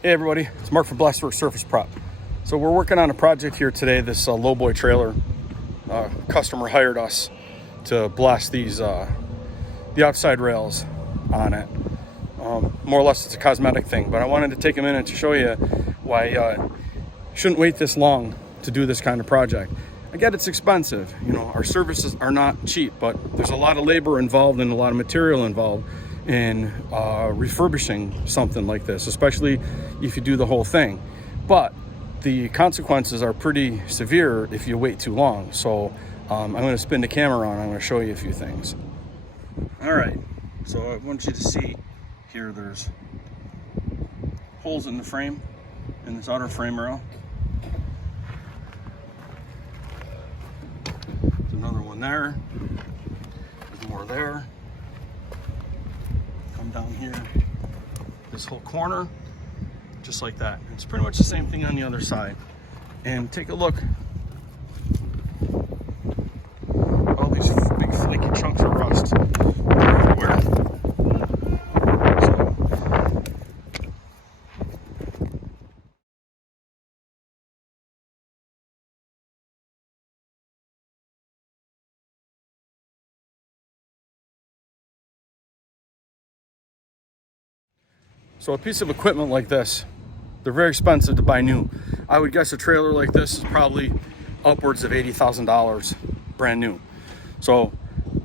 Hey everybody, it's Mark from Blastworks Surface Prep. So we're working on a project here today. This lowboy trailer, customer hired us to blast these the outside rails on it. More or less it's a cosmetic thing, but I wanted to take a minute to show you why you shouldn't wait this long to do this kind of project. I get it's expensive, you know, our services are not cheap, but there's a lot of labor involved and a lot of material involved in refurbishing something like this, especially if you do the whole thing. But the consequences are pretty severe if you wait too long. So I'm going to spin the camera on. I'm going to show you a few things. All right, so I want you to see here there's holes in the frame, in this outer frame rail. There's another one there. There's more there. Come down here, this whole corner, just like that. It's pretty much the same thing on the other side. And take a look. All these big flaky chunks of rust are everywhere. So a piece of equipment like this, they're very expensive to buy new. I would guess a trailer like this is probably upwards of $80,000 brand new. So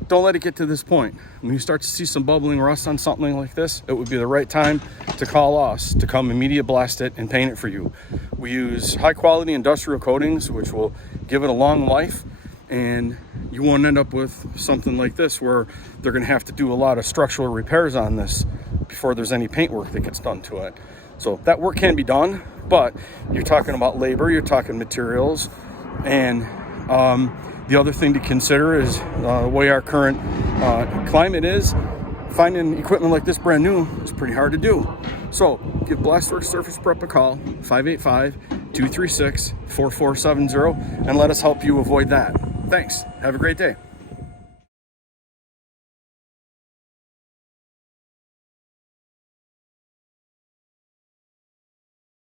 don't let it get to this point. When you start to see some bubbling rust on something like this, it would be the right time to call us to come immediate blast it and paint it for you. We use high quality industrial coatings, which will give it a long life, and you won't end up with something like this where they're gonna have to do a lot of structural repairs on this before there's any paint work that gets done to it. So that work can be done, but you're talking about labor, you're talking materials, and the other thing to consider is the way our current climate is. Finding equipment like this brand new is pretty hard to do. So give Blastworks Surface Prep a call, 585-236-4470, and let us help you avoid that. Thanks. Have a great day.